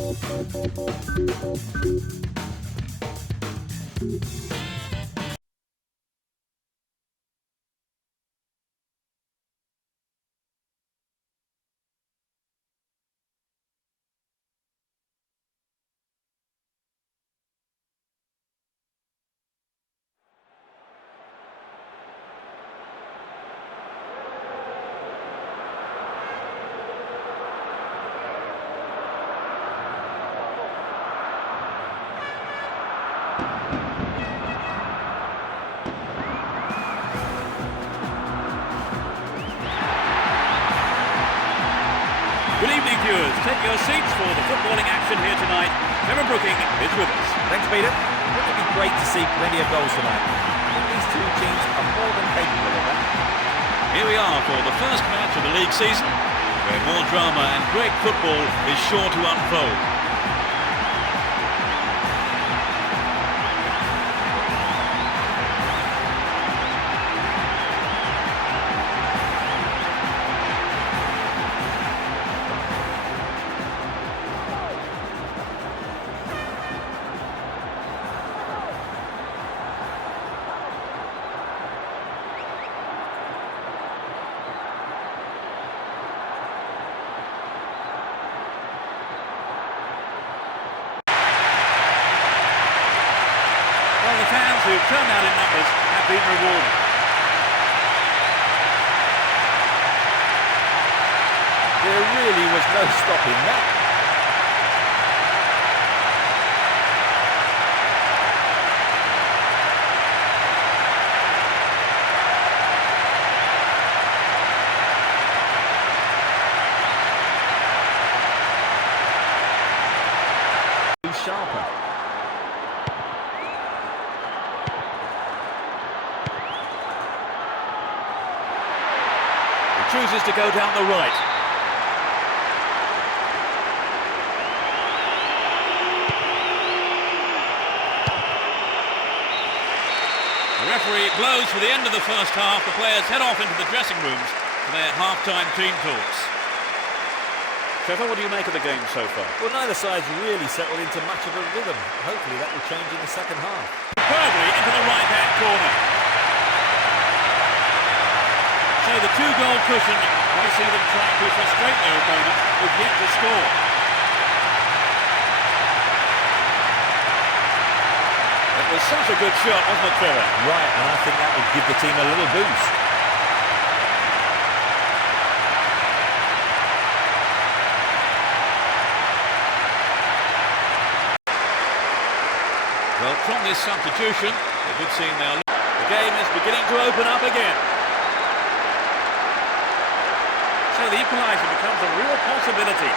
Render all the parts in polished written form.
Good evening, viewers. Take your seats for the footballing action here tonight. Trevor Brooking is with us. Thanks, Peter. Wouldn't it be great to see plenty of goals tonight? I think these two teams are more than capable of that. Here we are for the first match of the league season, where more drama and great football is sure to unfold. The fans who turned out in numbers have been rewarded. There really was no stopping that. Sharper. Chooses to go down the right. The referee blows for the end of the first half. The players head off into the dressing rooms for their half-time team talks. Trevor, what do you make of the game so far? Well, neither side's really settled into much of a rhythm. Hopefully that will change in the second half. Superbly into the right-hand corner. So the two-goal cushion may see them trying to frustrate their opponent, who've yet to score. It was such a good shot, wasn't it, Trevor? Right, and I think that will give the team a little boost. Well, from this substitution, a good scene now. The game is beginning to open up again. So the equaliser becomes a real possibility.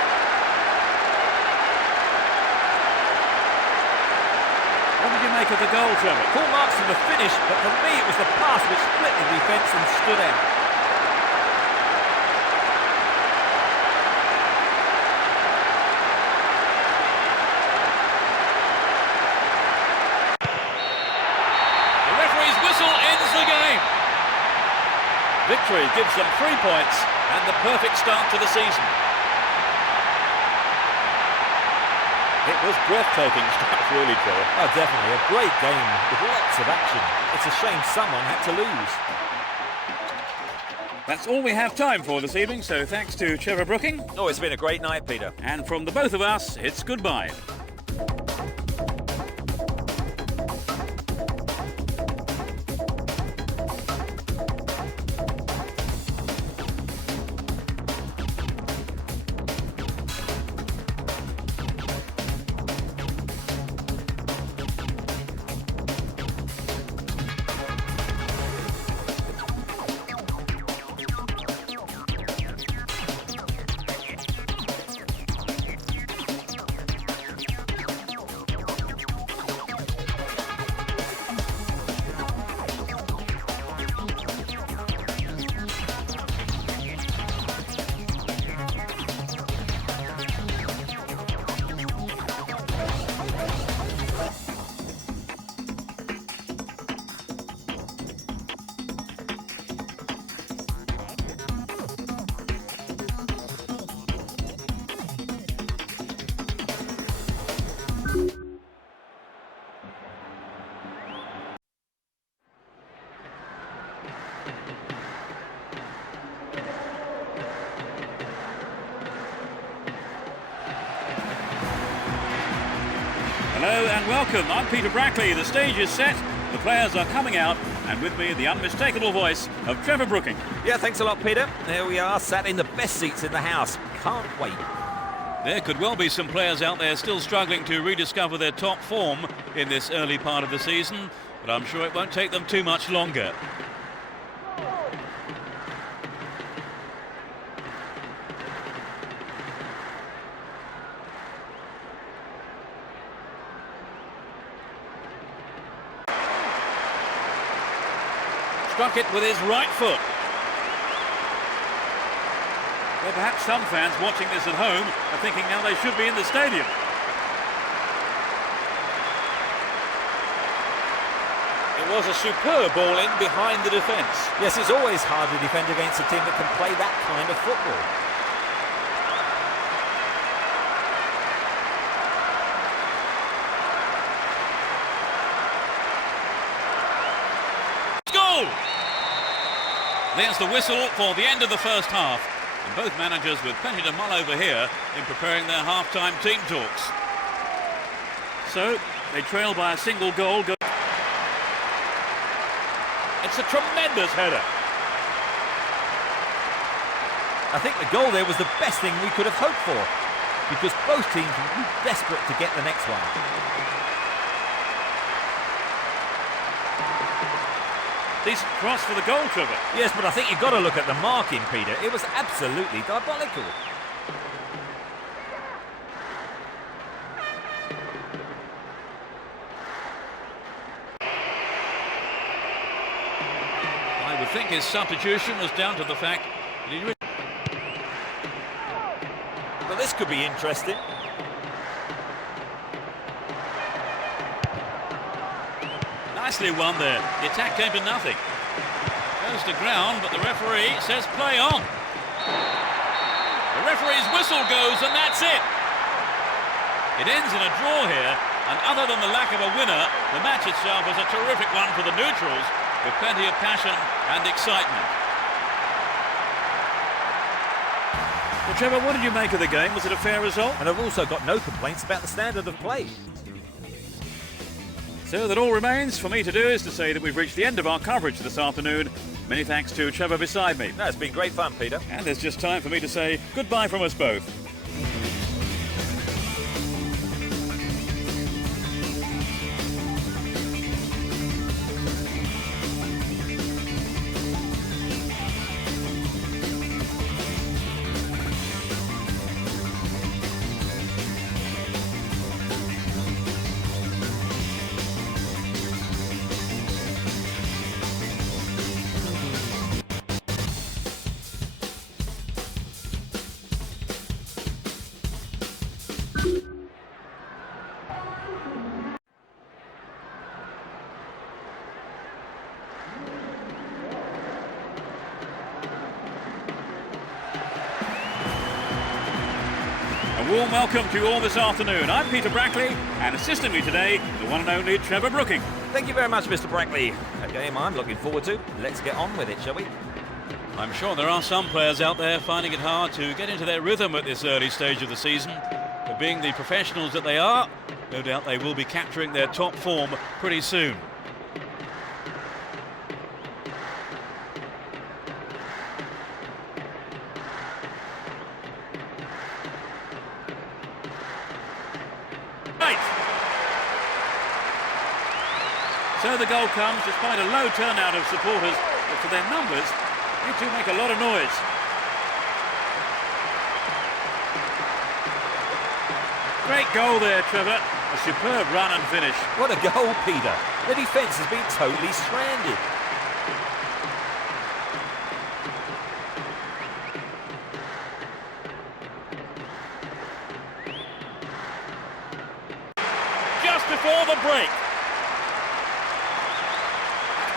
What did you make of the goal, Trevor? Full marks for the finish, but for me it was the pass which split the defence and stood out. The referee's whistle ends the game. Victory gives them 3 points and the perfect start to the season. It was breathtaking stuff, really, Trevor. Oh, definitely. A great game with lots of action. It's a shame someone had to lose. That's all we have time for this evening, so thanks to Trevor Brooking. Oh, it's been a great night, Peter. And from the both of us, it's goodbye. Hello and welcome. I'm Peter Brackley. The stage is set, the players are coming out, and with me the unmistakable voice of Trevor Brooking. Yeah, thanks a lot, Peter. There we are, sat in the best seats in the house. Can't wait. There could well be some players out there still struggling to rediscover their top form in this early part of the season, but I'm sure it won't take them too much longer. Struck it with his right foot. Well, perhaps some fans watching this at home are thinking now they should be in the stadium. It was a superb ball in behind the defence. Yes, it's always hard to defend against a team that can play that kind of football. Goal! There's the whistle for the end of the first half, and both managers with plenty to mull over here in preparing their half-time team talks. So, they trail by a single goal. It's a tremendous header. I think the goal there was the best thing we could have hoped for, because both teams were desperate to get the next one. Decent cross for the goal, Trevor. Yes, but I think you've got to look at the marking, Peter. It was absolutely diabolical. I would think his substitution was down to the fact that he... Well, this could be interesting. Nicely won there. The attack came to nothing. Goes to ground, but the referee says play on. The referee's whistle goes, and that's it. It ends in a draw here, and other than the lack of a winner, the match itself was a terrific one for the neutrals, with plenty of passion and excitement. Well, Trevor, what did you make of the game? Was it a fair result? And I've also got no complaints about the standard of play. So that all remains for me to do is to say that we've reached the end of our coverage this afternoon. Many thanks to Trevor beside me. No, it's been great fun, Peter. And there's just time for me to say goodbye from us both. A warm welcome to you all this afternoon. I'm Peter Brackley, and assisting me today, the one and only Trevor Brooking. Thank you very much, Mr. Brackley. A game I'm looking forward to. Let's get on with it, shall we? I'm sure there are some players out there finding it hard to get into their rhythm at this early stage of the season. But being the professionals that they are, no doubt they will be capturing their top form pretty soon. So the goal comes despite a low turnout of supporters, but for their numbers, they do make a lot of noise. Great goal there, Trevor. A superb run and finish. What a goal, Peter. The defence has been totally stranded. Just before the break.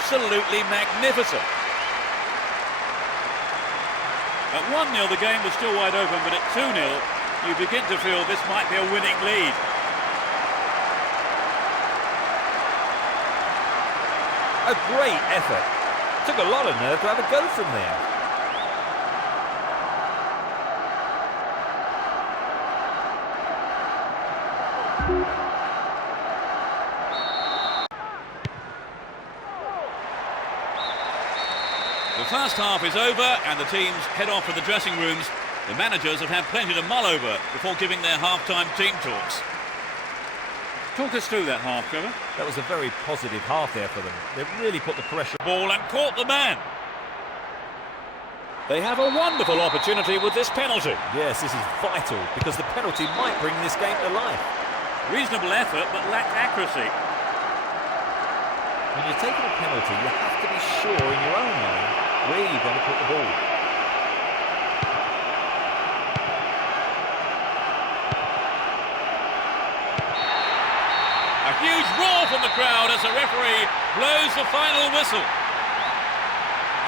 Absolutely magnificent. At 1-0 the game was still wide open, but at 2-0 you begin to feel this might be a winning lead. A great effort. Took a lot of nerve to have a go from there. The first half is over and the teams head off to the dressing rooms. The managers have had plenty to mull over before giving their half-time team talks. Talk us through that half, Trevor. That was a very positive half there for them. They really put the pressure. Ball and caught the man. They have a wonderful opportunity with this penalty. Yes, this is vital because the penalty might bring this game to life. Reasonable effort but lacked accuracy. When you're taking a penalty, you have to be sure in your own mind where you're going to put the ball. A huge roar from the crowd as the referee blows the final whistle.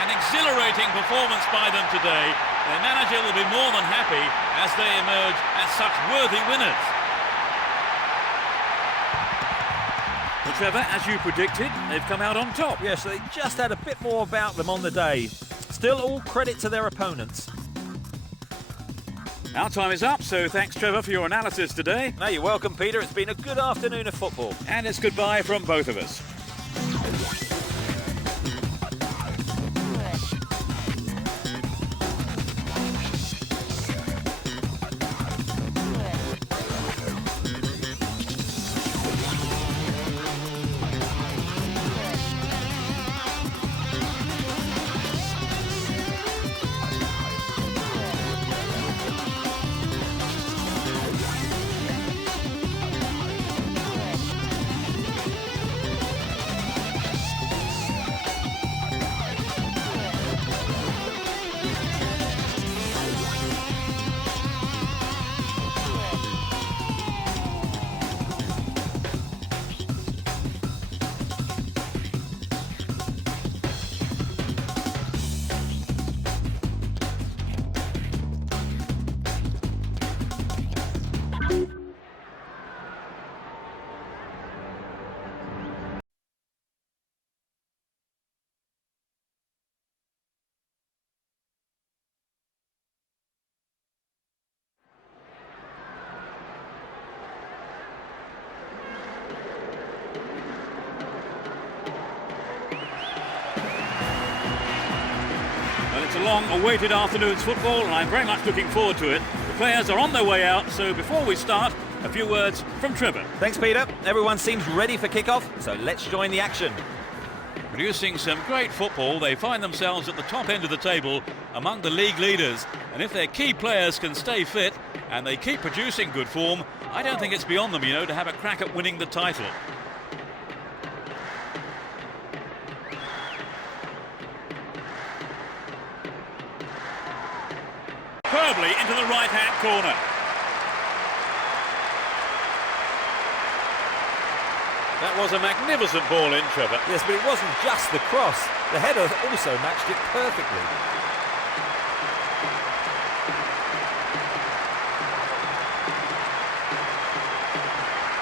An exhilarating performance by them today. Their manager will be more than happy as they emerge as such worthy winners. Well, Trevor, as you predicted, they've come out on top. Yes, they just had a bit more about them on the day. Still, all credit to their opponents. Our time is up, so thanks, Trevor, for your analysis today. No, you're welcome, Peter. It's been a good afternoon of football. And it's goodbye from both of us. It's a long-awaited afternoon's football, and I'm very much looking forward to it. The players are on their way out, so before we start, a few words from Trevor. Thanks, Peter. Everyone seems ready for kick-off, so let's join the action. Producing some great football, they find themselves at the top end of the table among the league leaders, and if their key players can stay fit and they keep producing good form, I don't think it's beyond them, to have a crack at winning the title. Superbly into the right-hand corner. That was a magnificent ball in, Trevor. Yes, but it wasn't just the cross. The header also matched it perfectly.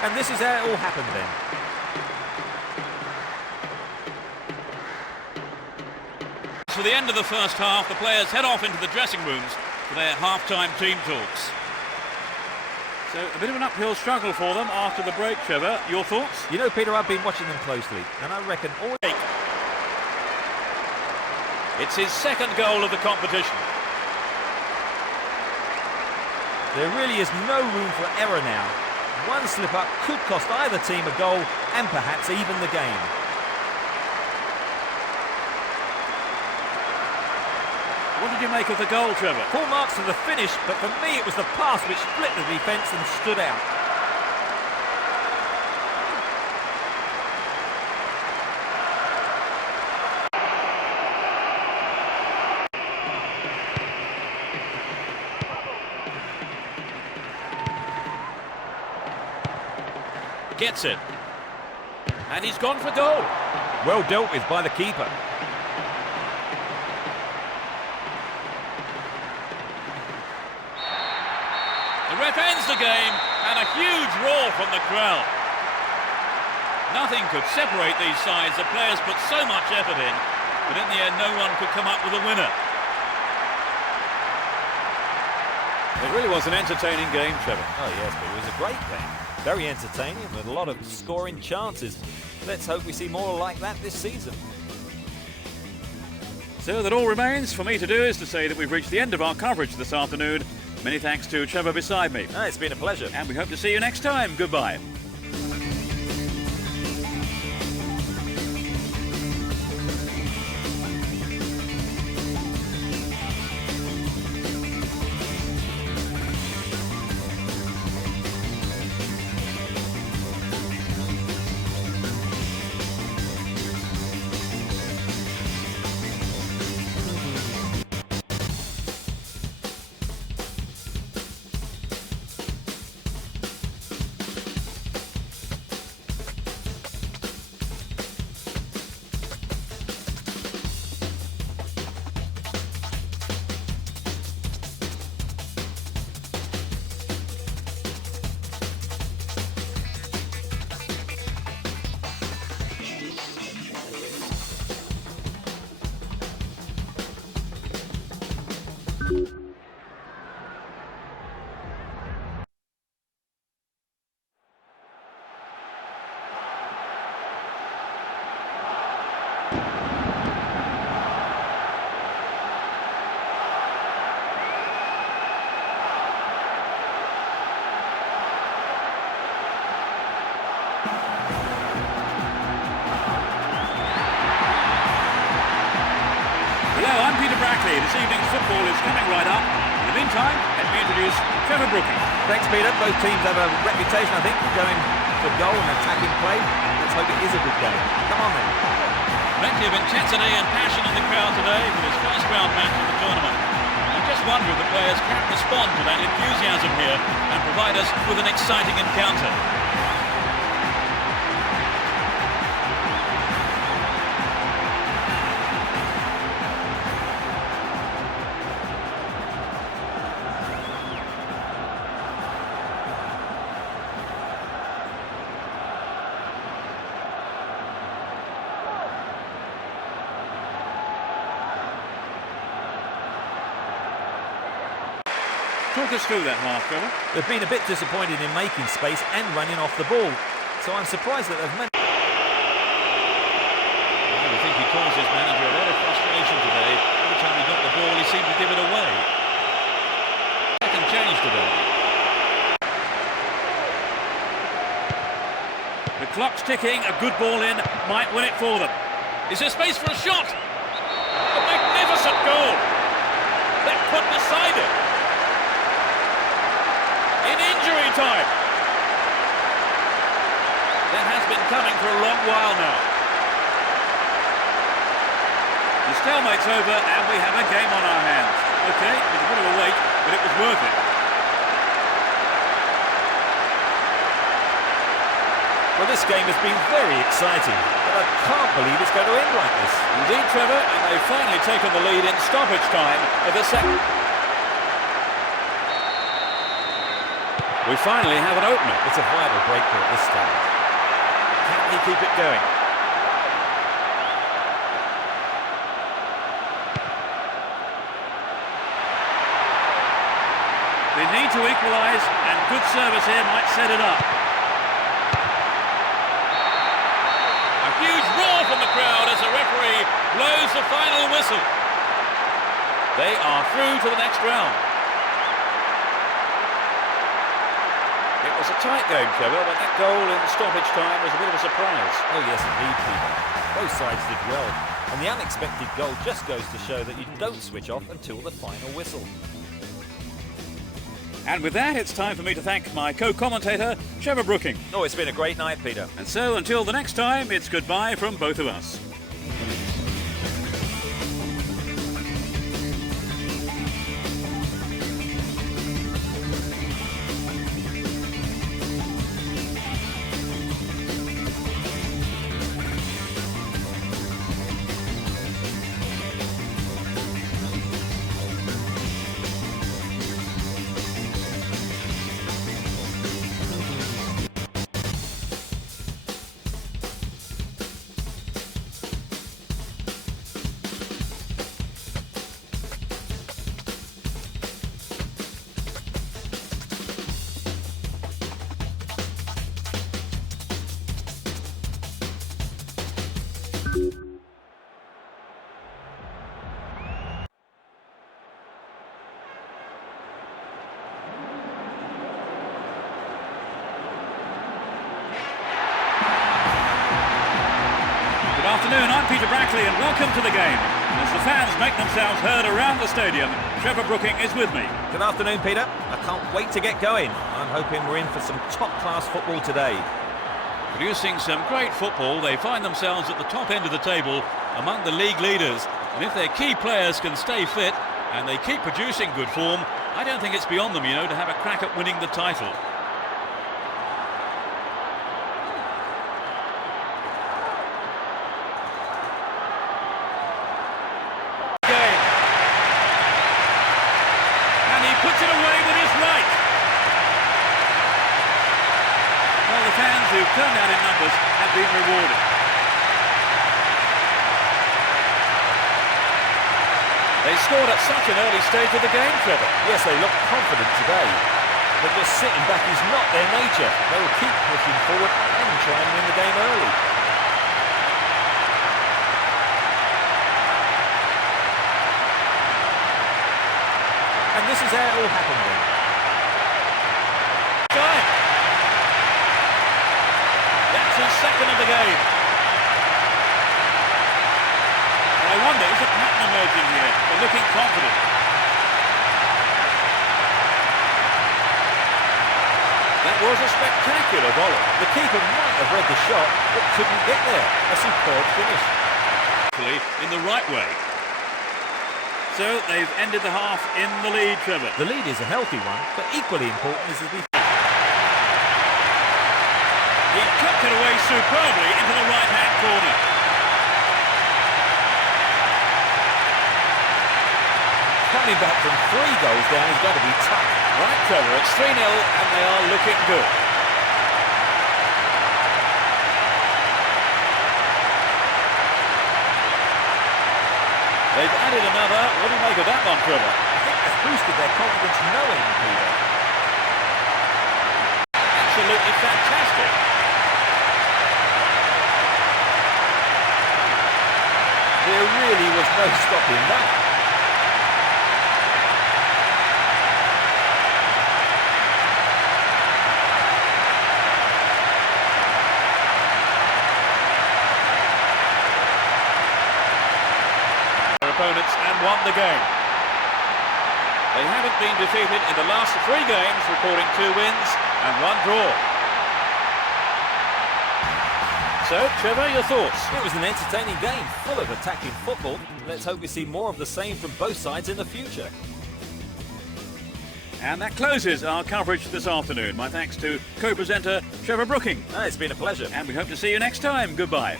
And this is how it all happened then. For the end of the first half, the players head off into the dressing rooms for their half-time team talks. So a bit of an uphill struggle for them after the break, Trevor. Your thoughts? You know, Peter, I've been watching them closely, and I reckon all... It's his second goal of the competition. There really is no room for error now. One slip-up could cost either team a goal and perhaps even the game. What did you make of the goal, Trevor? Full marks for the finish, but for me it was the pass which split the defence and stood out. Gets it. And he's gone for goal. Well dealt with by the keeper. The ref ends the game, and a huge roar from the crowd. Nothing could separate these sides. The players put so much effort in, but in the end no one could come up with a winner. It really was an entertaining game, Trevor. Oh yes, but it was a great game. Very entertaining with a lot of scoring chances. Let's hope we see more like that this season. So that all remains for me to do is to say that we've reached the end of our coverage this afternoon. Many thanks to Trevor beside me. It's been a pleasure. And we hope to see you next time. Goodbye. Hello, I'm Peter Brackley. This evening's football is coming right up. In the meantime, let me introduce Trevor Brooking. Thanks, Peter. Both teams have a reputation, I think, for going for goal and attacking play. Let's hope it is a good game. Come on, then. Plenty of intensity and passion in the crowd today for this first round match of the tournament. I just wonder if the players can respond to that enthusiasm here and provide us with an exciting encounter. Talk us through that half, Trevor. They've been a bit disappointed in making space and running off the ball. So I'm surprised that they've managed. I think he caused his manager a lot of frustration today. Every time he got the ball, he seemed to give it away. Second change today. The clock's ticking. A good ball in might win it for them. Is there space for a shot? A magnificent goal. That put beside it. In injury time. That has been coming for a long while now. The stalemate's over and we have a game on our hands. Okay, it was a bit of a wait, but it was worth it. Well, this game has been very exciting, but I can't believe it's going to end like this. Indeed, Trevor, and they've finally taken the lead in stoppage time of the second. We finally have an opener. It's a vital breakthrough at this stage. Can he keep it going? They need to equalise, and good service here might set it up. A huge roar from the crowd as the referee blows the final whistle. They are through to the next round. It was a tight game, Trevor, but that goal in stoppage time was a bit of a surprise. Oh yes, indeed, Peter. Both sides did well, and the unexpected goal just goes to show that you don't switch off until the final whistle. And with that, it's time for me to thank my co-commentator, Trevor Brooking. Oh, it's been a great night, Peter. And so, until the next time, it's goodbye from both of us. afternoon, I'm Peter Brackley and welcome to the game. As the fans make themselves heard around the stadium, Trevor Brooking is with me. Good afternoon, Peter. I can't wait to get going. I'm hoping we're in for some top-class football today. Producing some great football, they find themselves at the top end of the table among the league leaders. And if their key players can stay fit and they keep producing good form, I don't think it's beyond them, to have a crack at winning the title. Puts it away with his right. Well, the fans who've turned out in numbers have been rewarded. They scored at such an early stage of the game, Trevor. Yes, they look confident today. But just sitting back is not their nature. They will keep pushing forward and try and win the game early. And this is how it all happened then. Time. That's his second of the game. Well, I wonder, is a pattern emerging here? They're looking confident. That was a spectacular volley. The keeper might have read the shot, but couldn't get there. A superb finish. In the right way. So they've ended the half in the lead, Trevor. The lead is a healthy one, but equally important is the defence. He tucked it away superbly into the right-hand corner. Coming back from 3 goals down is going to be tough. Right, Trevor, it's 3-0 and they are looking good. They've added another. What do you make of that one, Trevor? I think that's boosted their confidence knowing, Peter. Absolutely fantastic. There really was no stopping that. Opponents and won the game. They haven't been defeated in the last 3 games, recording 2 wins and 1 draw. So, Trevor, your thoughts? It was an entertaining game, full of attacking football. Let's hope we see more of the same from both sides in the future. And that closes our coverage this afternoon. My thanks to co-presenter Trevor Brooking. It's been a pleasure. And we hope to see you next time. Goodbye.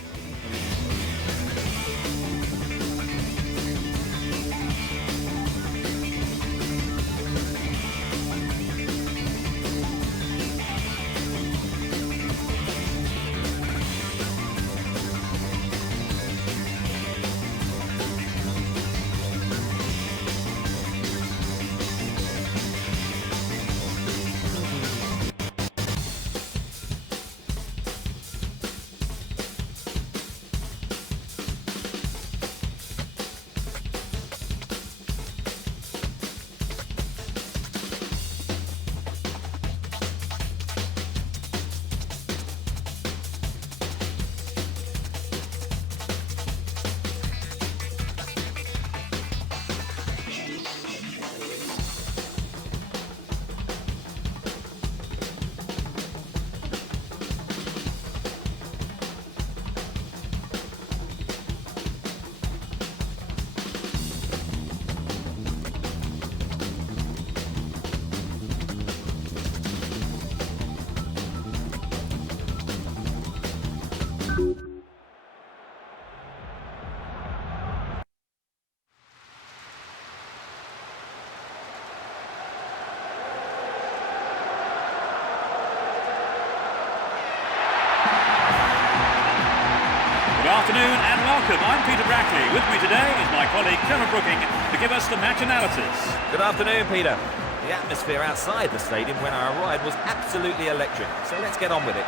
Good afternoon and welcome. I'm Peter Brackley. With me today is my colleague Trevor Brooking to give us the match analysis. Good afternoon, Peter. The atmosphere outside the stadium when I arrived was absolutely electric, so let's get on with it.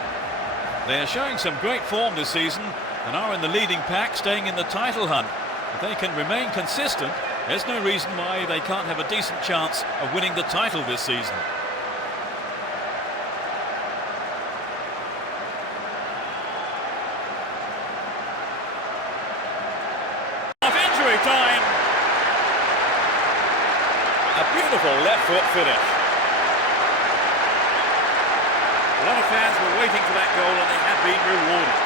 They are showing some great form this season and are in the leading pack, staying in the title hunt. If they can remain consistent, there's no reason why they can't have a decent chance of winning the title this season. Beautiful left foot finish. A lot of fans were waiting for that goal and they have been rewarded.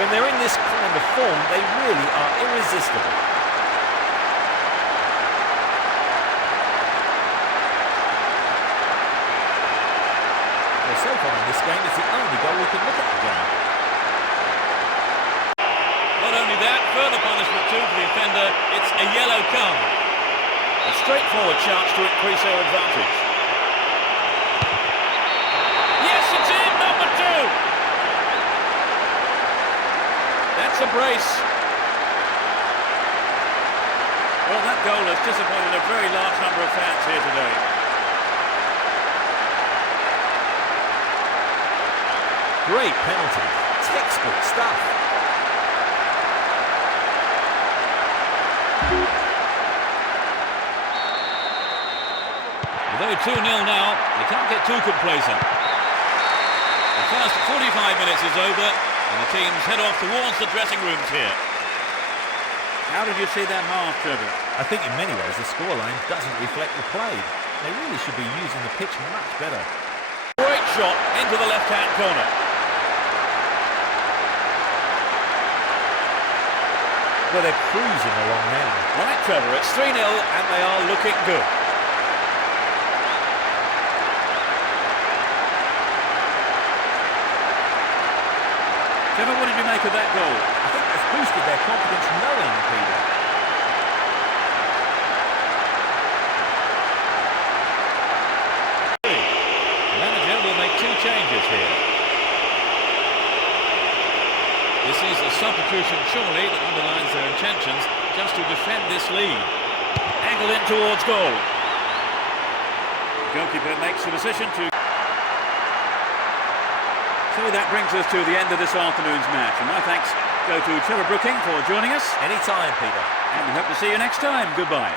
When they're in this kind of form, they really are irresistible. Well, so far in this game, it's the only goal we can look at again. Not only that, further punishment too for the offender, it's a yellow card. A straightforward chance to increase their advantage. Yes, it's in, number 2! That's a brace. Well, that goal has disappointed a very large number of fans here today. Great penalty. Textbook stuff. Although 2-0 now, they can't get too complacent. The first 45 minutes is over, and the teams head off towards the dressing rooms here. How did you see that half, Trevor? I think in many ways the scoreline doesn't reflect the play. They really should be using the pitch much better. Great shot into the left-hand corner. Well, they're cruising along now. Right, Trevor, it's 3-0 and they are looking good. Trevor, what did you make of that goal? I think that's boosted their confidence knowing, Peter. The manager will make 2 changes here. This is a substitution, surely, that underlines their intentions just to defend this lead. Angled in towards goal. The goalkeeper makes the decision to... So that brings us to the end of this afternoon's match. And my thanks go to Trevor Brooking for joining us. Anytime, Peter. And we hope to see you next time. Goodbye.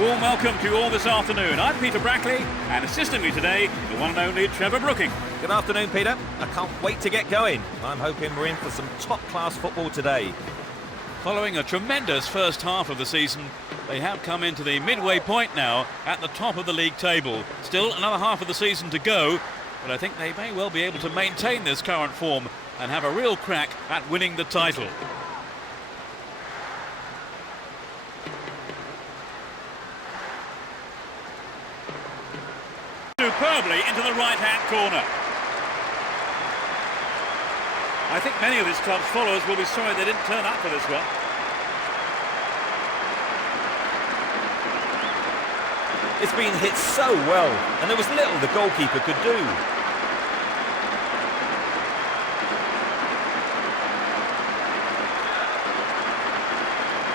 Warm welcome to you all this afternoon. I'm Peter Brackley, and assisting me today, the one and only Trevor Brooking. Good afternoon, Peter. I can't wait to get going. I'm hoping we're in for some top-class football today. Following a tremendous first half of the season, they have come into the midway point now at the top of the league table. Still another half of the season to go, but I think they may well be able to maintain this current form and have a real crack at winning the title. Superbly into the right-hand corner. I think many of this club's followers will be sorry they didn't turn up for this one. It's been hit so well, and there was little the goalkeeper could do.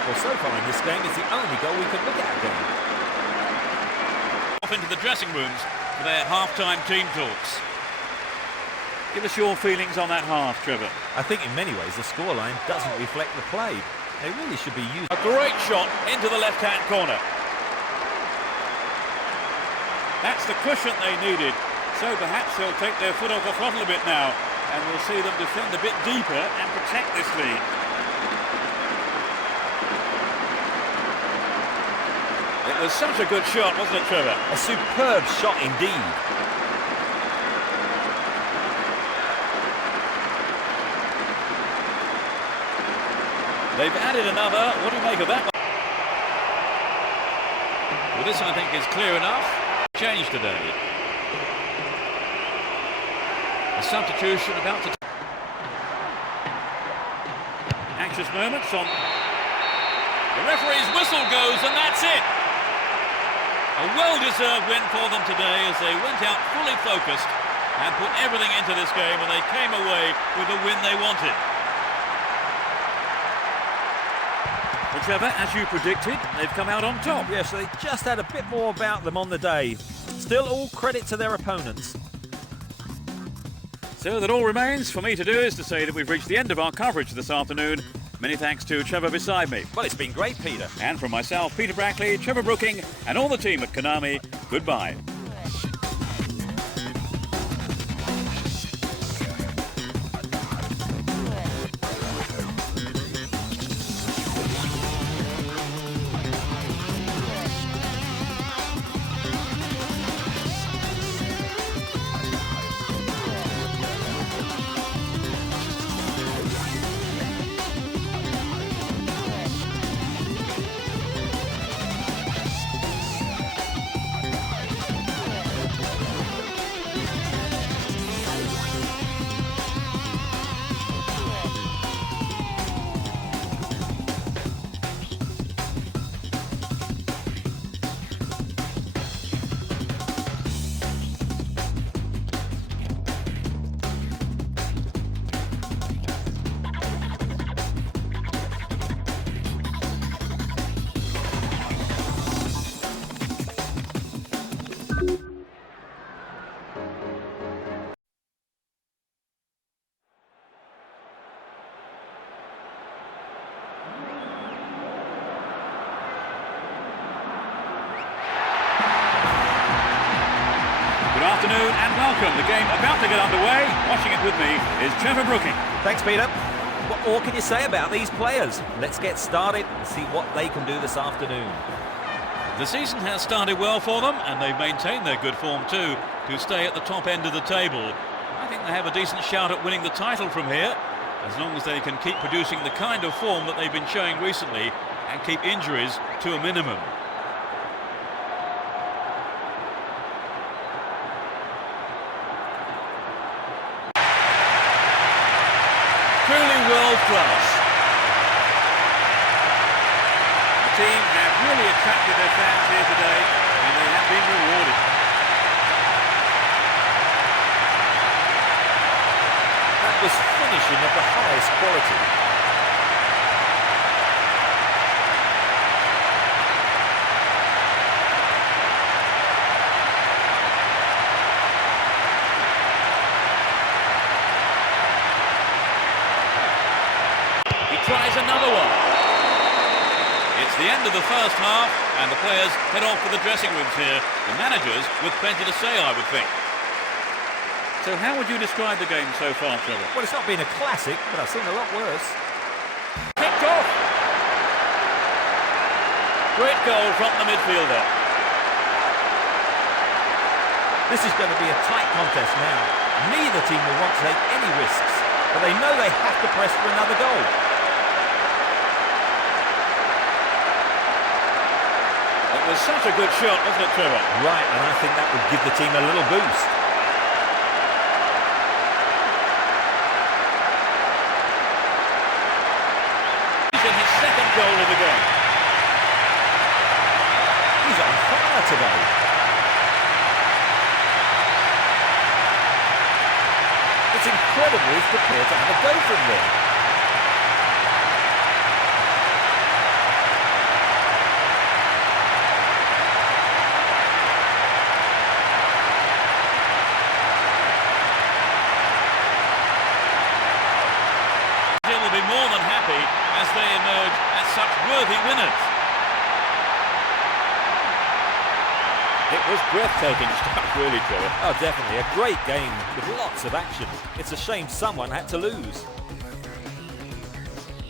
Well, so far in this game, it's the only goal we can look at again. Off into the dressing rooms for their half-time team talks. Give us your feelings on that half, Trevor. I think in many ways the scoreline doesn't reflect the play. They really should be used. A great shot into the left-hand corner. That's the cushion they needed. So perhaps they'll take their foot off the throttle a bit now, and we'll see them defend a bit deeper and protect this lead. It was such a good shot, wasn't it, Trevor? A superb shot indeed. They've added another. What do you make of that one? Well, this, I think, is clear enough. Change today. A substitution about to... Anxious moments on... The referee's whistle goes, and that's it. A well-deserved win for them today as they went out fully focused and put everything into this game, and they came away with the win they wanted. Well, Trevor, as you predicted, they've come out on top. Yes, they just had a bit more about them on the day. Still, all credit to their opponents. So that all remains for me to do is to say that we've reached the end of our coverage this afternoon. Many thanks to Trevor beside me. Well, it's been great, Peter. And from myself, Peter Brackley, Trevor Brooking, and all the team at Konami, goodbye. Good afternoon and welcome. The game about to get underway. Watching it with me is Trevor Brooking. Thanks, Peter. What more can you say about these players? Let's get started and see what they can do this afternoon. The season has started well for them, and they've maintained their good form too to stay at the top end of the table. I think they have a decent shout at winning the title from here, as long as they can keep producing the kind of form that they've been showing recently and keep injuries to a minimum. Truly world class. The team have really attracted their fans here today, and they have been rewarded. That was finishing of the highest quality. Tries another one. It's the end of the first half, and the players head off to the dressing rooms here. The managers with plenty to say, I would think. So how would you describe the game so far, Trevor? Well, it's not been a classic, but I've seen a lot worse. Kicked off. Great goal from the midfielder. This is going to be a tight contest now. Neither team will want to take any risks, but they know they have to press for another goal. It was such a good shot, wasn't it, Trevor? Right, and I think that would give the team a little boost. He's in his second goal of the game. He's on fire today. It's incredible he's prepared to have a go from there. they emerge as such worthy winners. It was breathtaking stuff, really, Trevor. Oh, definitely. A great game with lots of action. It's a shame someone had to lose.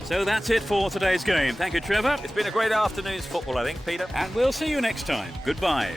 So that's it for today's game. Thank you, Trevor. It's been a great afternoon's football, I think, Peter. And we'll see you next time. Goodbye.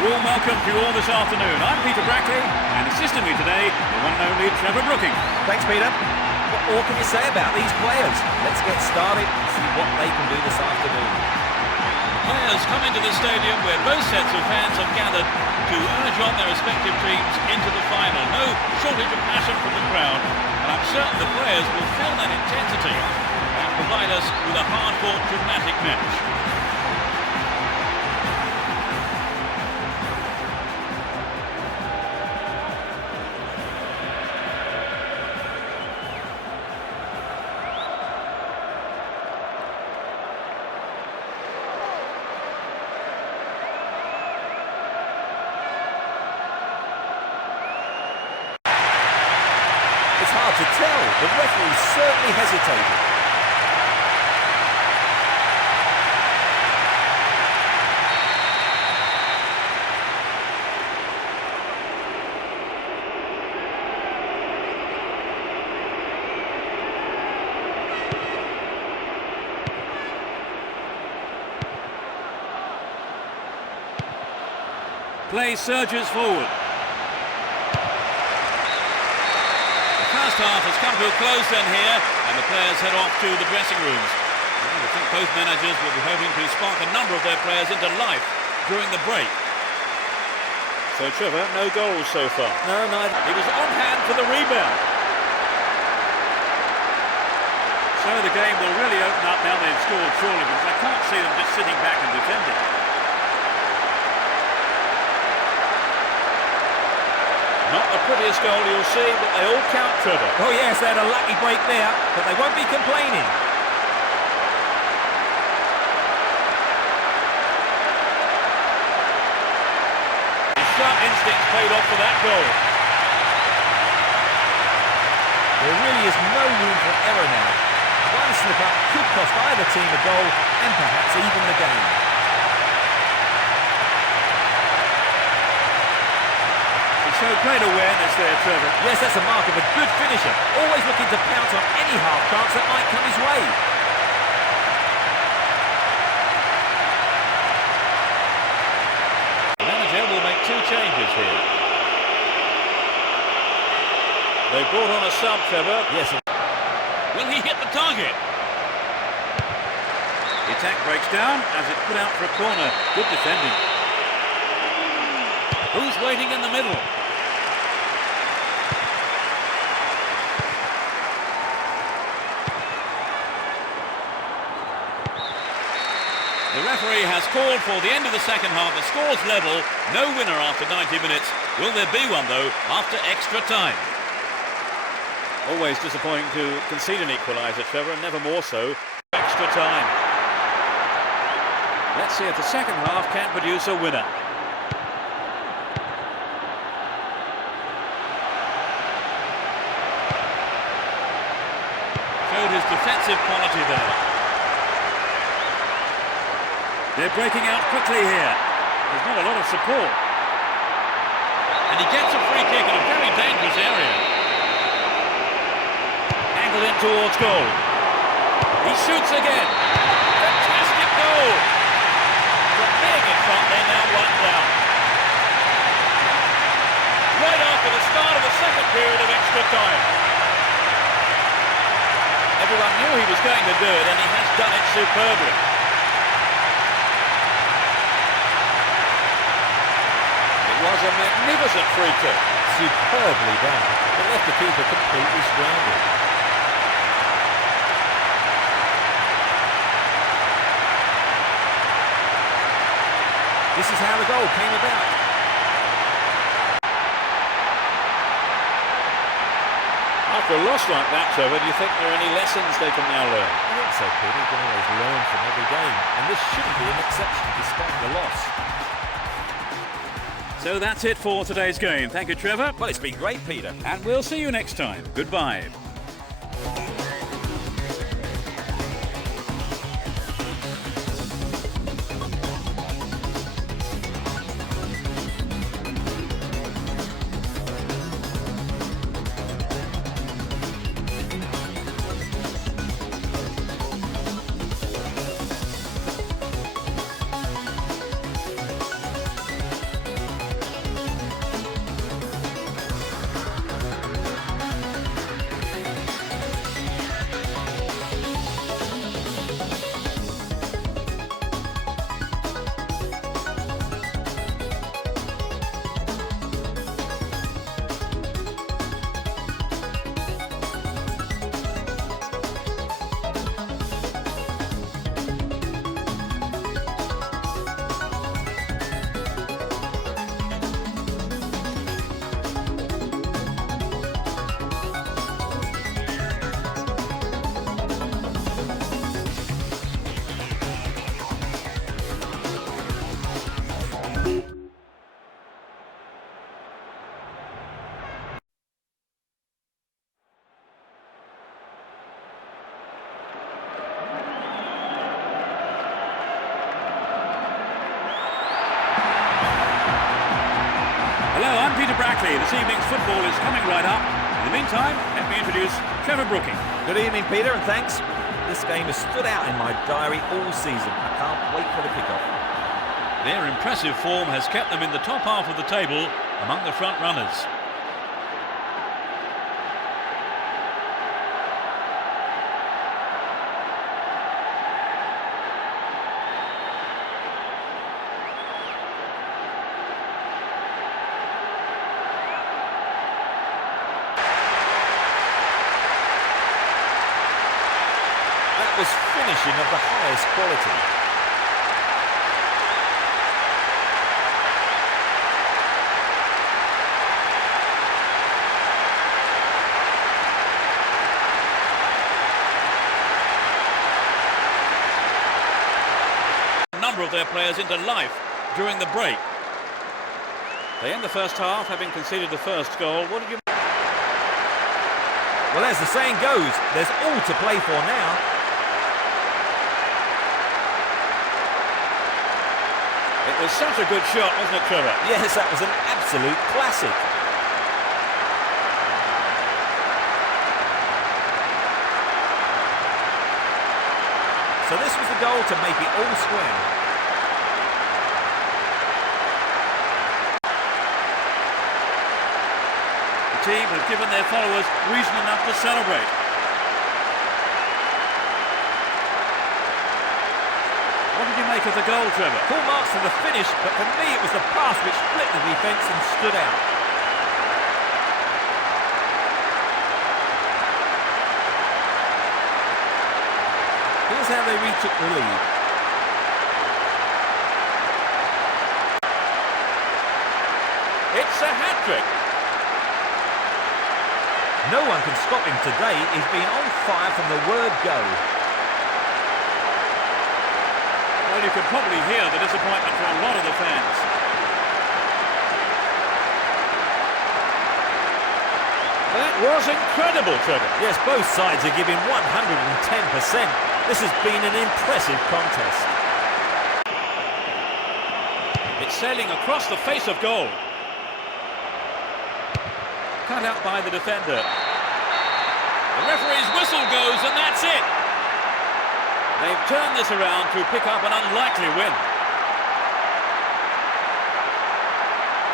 Warm welcome to you all this afternoon. I'm Peter Brackley, and assisting me today, the one and only Trevor Brooking. Thanks, Peter. What more can you say about these players? Let's get started and see what they can do this afternoon. Players come into the stadium where both sets of fans have gathered to urge on their respective teams into the final. No shortage of passion from the crowd, and I'm certain the players will feel that intensity and provide us with a hard-fought, dramatic match. It's hard to tell. The referee certainly hesitated. Play surges forward. Half has come to a close then here, and the players head off to the dressing rooms. I think both managers will be hoping to spark a number of their players into life during the break. So Trevor, no goals so far. No, neither. He was on hand for the rebound. So the game will really open up now they've scored, surely, because I can't see them just sitting back and defending. Not the prettiest goal you'll see, but they all count, Trevor. Oh yes, they had a lucky break there, but they won't be complaining. His sharp instincts paid off for that goal. There really is no room for error now. One slip-up could cost either team a goal and perhaps even the game. So great awareness there, Trevor. Yes, that's a mark of a good finisher. Always looking to pounce on any half chance that might come his way. The manager will make two changes here. They brought on a sub, Trevor. Yes. Will he hit the target? The attack breaks down as it's put out for a corner. Good defending. Who's waiting in the middle? The referee has called for the end of the second half. The score's level. No winner after 90 minutes. Will there be one, though, after extra time? Always disappointing to concede an equaliser, Trevor, and never more so. Extra time. Let's see if the second half can produce a winner. Showed his defensive quality there. They're breaking out quickly here. There's not a lot of support. And he gets a free kick in a very dangerous area. Angled in towards goal. He shoots again. Fantastic goal. From big in front, they're now 1-down. Right after the start of the second period of extra time. Everyone knew he was going to do it, and he has done it superbly. Was a magnificent free kick. Superbly done. It left the keeper completely stranded. This is how the goal came about. After a loss like that, Trevor, do you think there are any lessons they can now learn? I think so, Peter. You can always learn from every game, and this shouldn't be an exception despite the loss. So that's it for today's game. Thank you, Trevor. Well, it's been great, Peter. And we'll see you next time. Goodbye. Hello, I'm Peter Brackley. This evening's football is coming right up. In the meantime, let me introduce Trevor Brooking. Good evening, Peter, and thanks. This game has stood out in my diary all season. I can't wait for the kickoff. Their impressive form has kept them in the top half of the table among the front runners. That was finishing of the highest quality. A number of their players into life during the break. They end the first half having conceded the first goal. What did you... Well, as the saying goes, there's all to play for now. It was such a good shot, wasn't it, Trevor? Yes, that was an absolute classic. So this was the goal to make it all square. The team have given their followers reason enough to celebrate. What did you make of the goal, Trevor? Full marks to the finish, but for me it was the pass which split the defence and stood out. Here's how they retook the lead. It's a hat-trick. No one can stop him today. He's been on fire from the word go. Well, you can probably hear the disappointment from a lot of the fans. That was incredible, Trevor. Yes, both sides are giving 110%. This has been an impressive contest. It's sailing across the face of goal. Cut out by the defender. The referee's whistle goes, and that's it. They've turned this around to pick up an unlikely win.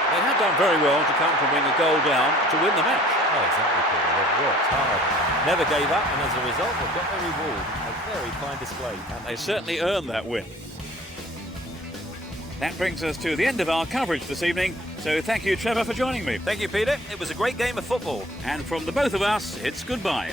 They have done very well to come from being a goal down to win the match. Oh, exactly, Peter. They've worked hard. Never gave up, and as a result, they've got their reward. A very fine display. And they certainly earned that win. That brings us to the end of our coverage this evening. So thank you, Trevor, for joining me. Thank you, Peter. It was a great game of football. And from the both of us, it's goodbye.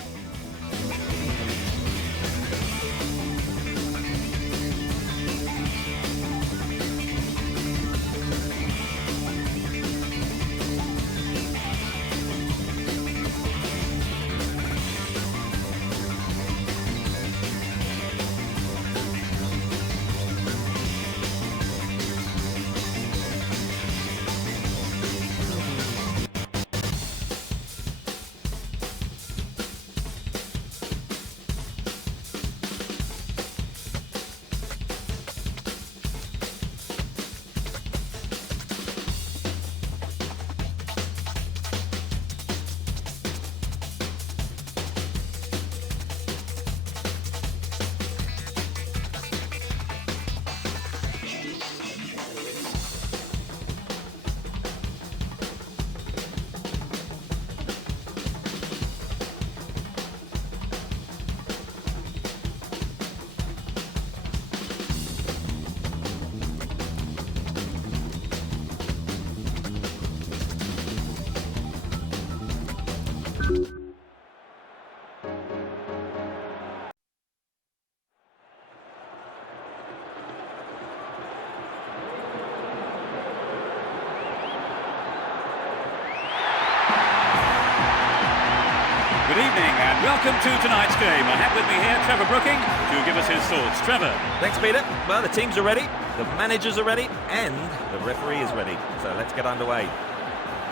Good evening and welcome to tonight's game. I have with me here Trevor Brooking to give us his thoughts. Trevor. Thanks, Peter. Well, the teams are ready, the managers are ready, and the referee is ready. So let's get underway.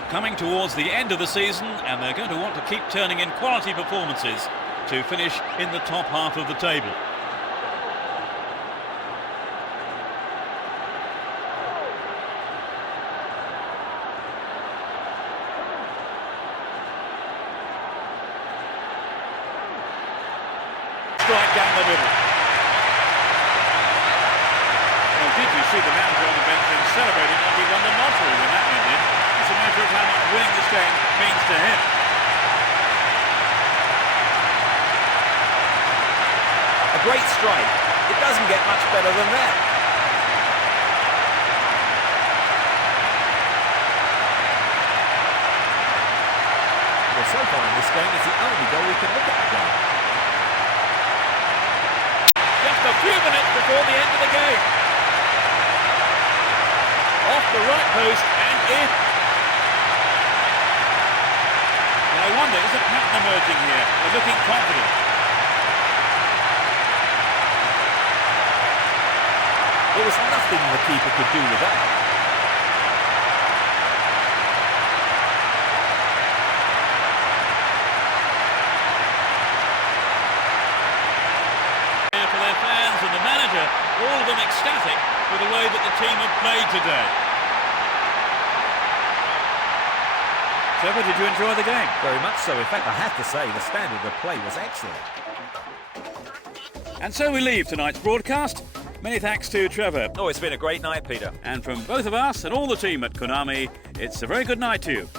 Coming towards the end of the season, and they're going to want to keep turning in quality performances to finish in the top half of the table. Strike down the middle. Well, did you see the manager on the bench then celebrating like he won the lottery when that went in? It's a measure of how much winning this game means to him. A great strike. It doesn't get much better than that. Well, so far in this game, it's the only goal we can look at today. Just a few minutes before the end of the game. Off the right post and in. Now I wonder, is a pattern emerging here? They're looking confident. There was nothing the keeper could do with that. For their fans and the manager, all of them ecstatic with the way that the team have played today. Trevor, did you enjoy the game? Very much so. In fact, I have to say, the standard of play was excellent. And so we leave tonight's broadcast. Many thanks to Trevor. Oh, it's been a great night, Peter. And from both of us and all the team at Konami, it's a very good night to you.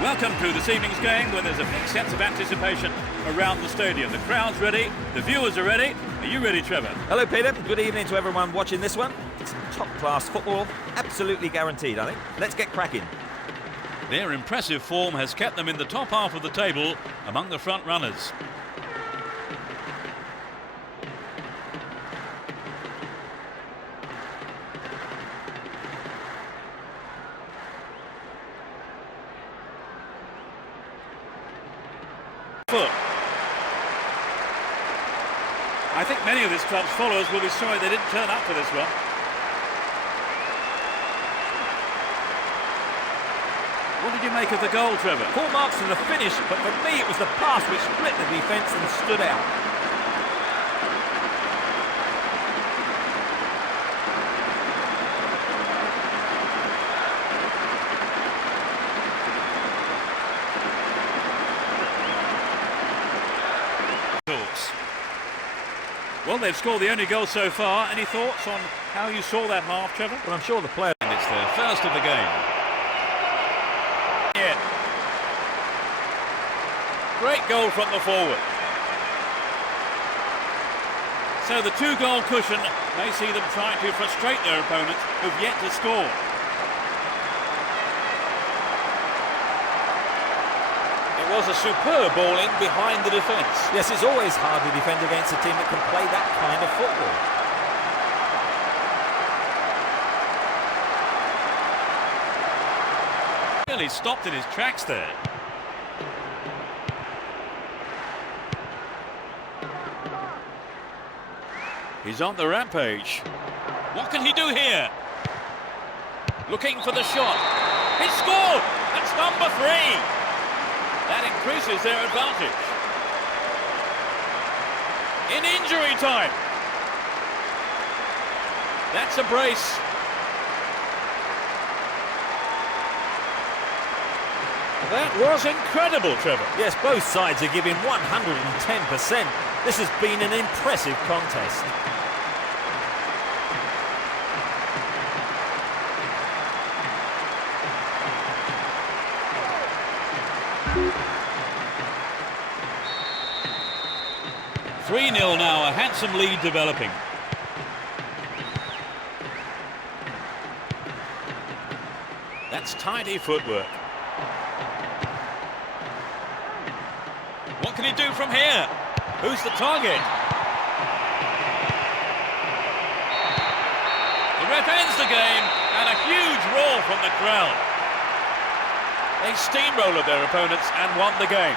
Welcome to this evening's game, where there's a big sense of anticipation around the stadium. The crowd's ready, the viewers are ready. Are you ready, Trevor? Hello, Peter. Good evening to everyone watching this one. It's top-class football, absolutely guaranteed, I think. Let's get cracking. Their impressive form has kept them in the top half of the table among the front runners. I think many of this club's followers will be sorry they didn't turn up for this one. What did you make of the goal, Trevor? Full marks to the finish, but for me it was the pass which split the defence and stood out. Well, they've scored the only goal so far. Any thoughts on how you saw that half, Trevor? Well, I'm sure the player... And it's their first of the game. Yeah. Great goal from the forward. So the two-goal cushion may see them trying to frustrate their opponents who've yet to score. It was a superb ball in behind the defence. Yes, it's always hard to defend against a team that can play that kind of football. Really stopped in his tracks there. He's on the rampage. What can he do here? Looking for the shot. He scored! That's number 3! That increases their advantage. In injury time. That's a brace. That was incredible, Trevor. Yes, both sides are giving 110%. This has been an impressive contest. (3-0) now, a handsome lead developing. That's tidy footwork. What can he do from here? Who's the target? The ref ends the game, and a huge roar from the crowd. They steamrolled their opponents and won the game.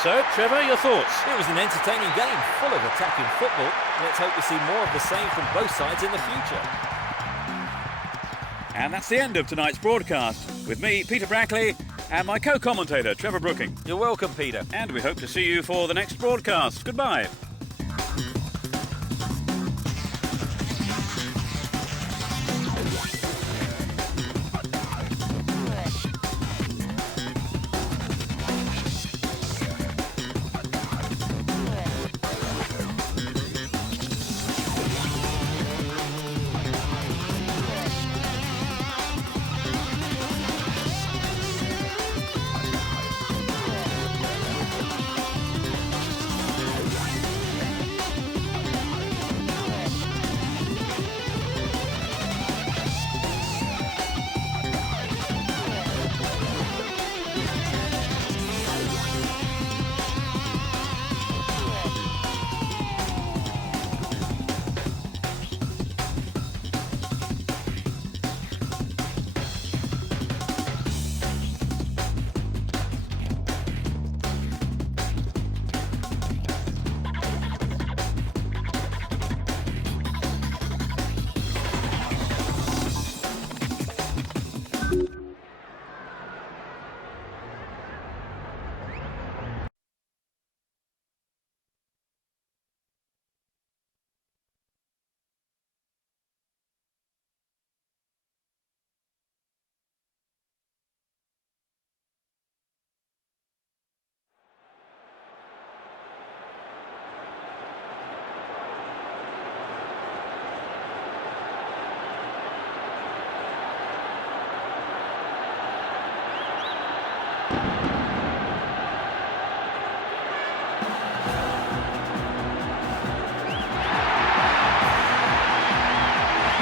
So, Trevor, your thoughts? It was an entertaining game, full of attacking football. Let's hope we see more of the same from both sides in the future. And that's the end of tonight's broadcast, with me, Peter Brackley, and my co-commentator, Trevor Brooking. You're welcome, Peter. And we hope to see you for the next broadcast. Goodbye.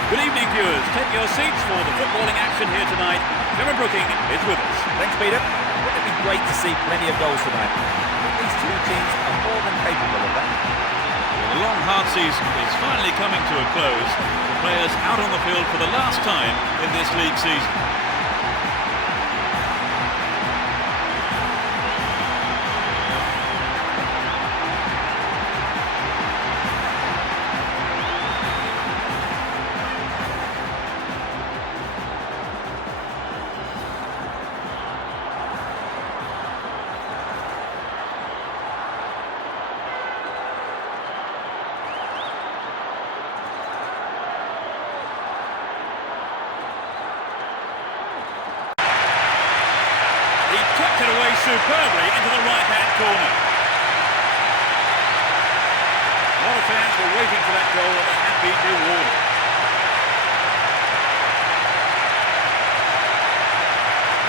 Good evening, viewers. Take your seats for the footballing action here tonight. Trevor Brooking is with us. Thanks, Peter. Wouldn't it be great to see plenty of goals tonight? I think these two teams are more than capable of that. Well, the long, hard season is finally coming to a close. The players out on the field for the last time in this league season. Tucked it away superbly into the right-hand corner. A lot of fans were waiting for that goal and they have been rewarded.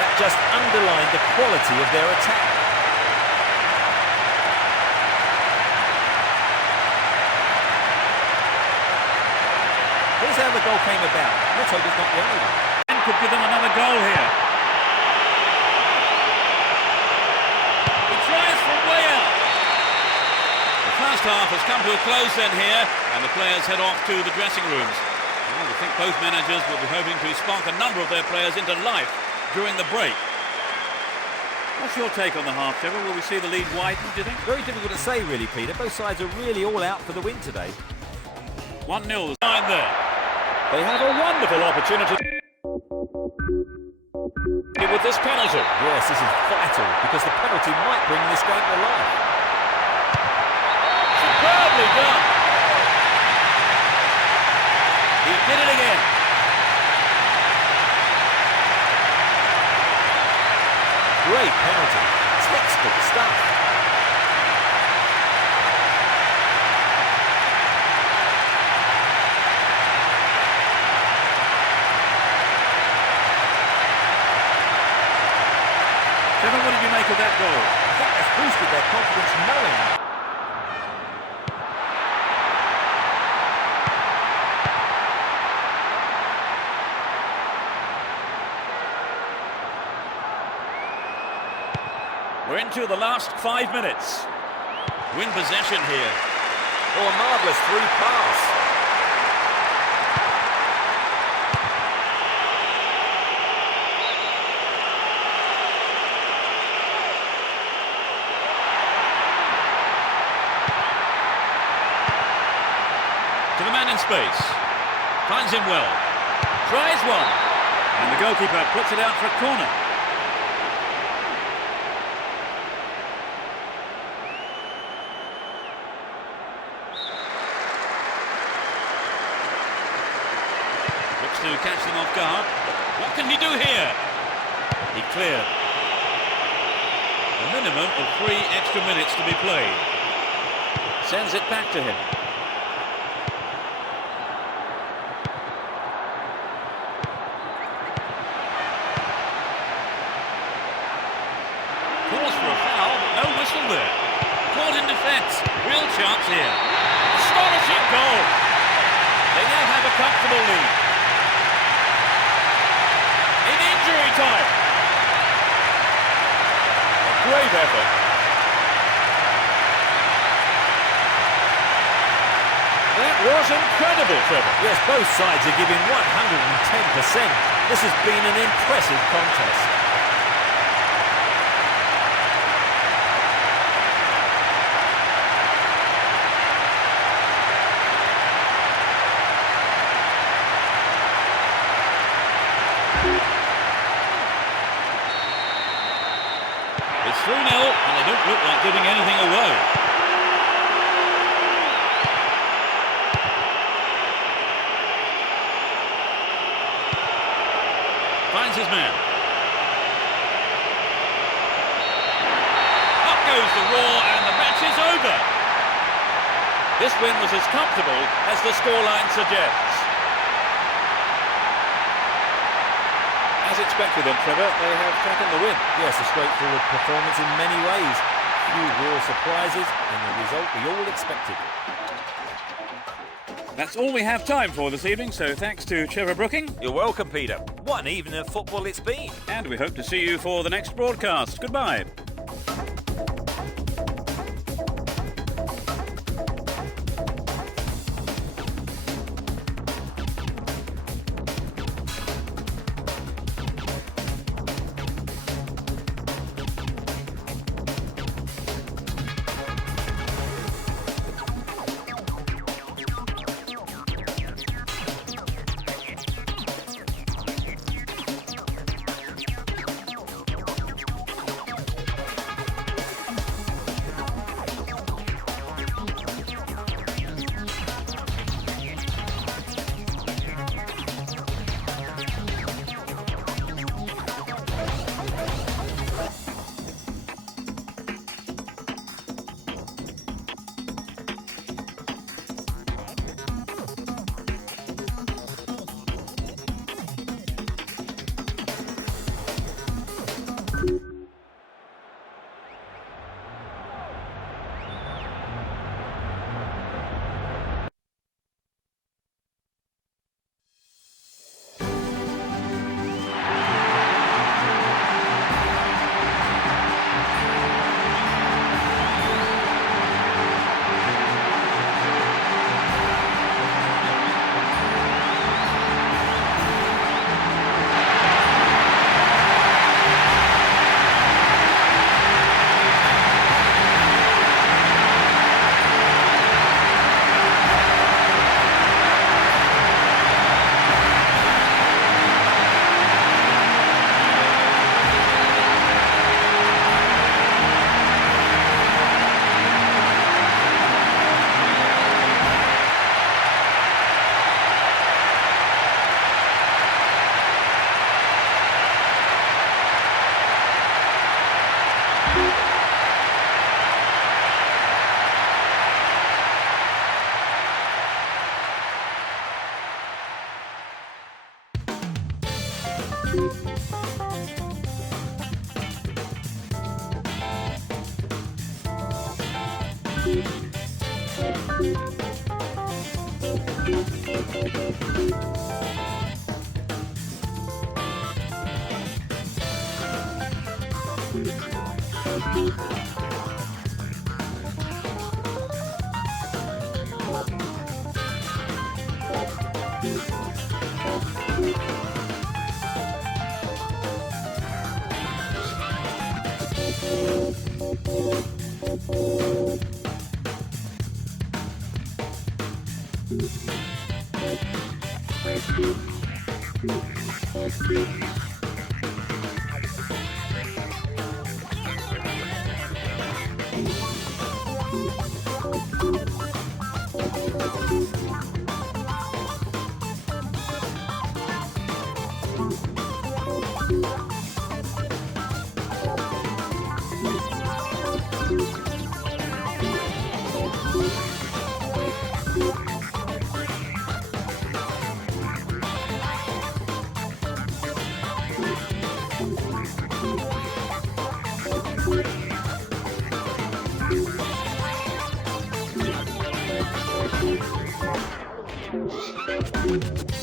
That just underlined the quality of their attack. Here's how the goal came about. Let's hope it's not the only one. And could give them another goal here. First half has come to a close then here, and the players head off to the dressing rooms. Well, I think both managers will be hoping to spark a number of their players into life during the break. What's your take on the half, Trevor? Will we see the lead widen, do you think? Very difficult to say, really, Peter. Both sides are really all out for the win today. 1-0 line there. They have a wonderful opportunity with this penalty. Yes, this is vital, because the penalty might bring this game to life. Superbly done. He did it again. Great penalty. Textbook stuff. Trevor, what did you make of that goal? I think that's boosted their confidence knowing. We're into the last 5 minutes. Win possession here. Oh, a marvellous through pass. To the man in space. Finds him well. Tries one. And the goalkeeper puts it out for a corner. To catch them off guard. What can he do here? He cleared. A minimum of 3 extra minutes to be played. Sends it back to him. Calls for a foul, but no whistle there. Caught in defence. Real chance here. Astonishing goal. They now have a comfortable lead. Time. A great effort. That was incredible, Trevor. Yes, both sides are giving 110%. This has been an impressive contest. It's 3-0 and they don't look like giving anything away. Finds his man. Up goes the roar and the match is over. This win was as comfortable as the scoreline suggests. As expected then, Trevor, they have taken the win. Yes, a straightforward performance in many ways. Few real surprises and the result we all expected. That's all we have time for this evening, so thanks to Trevor Brooking. You're welcome, Peter. What an evening of football it's been. And we hope to see you for the next broadcast. Goodbye. Thank you.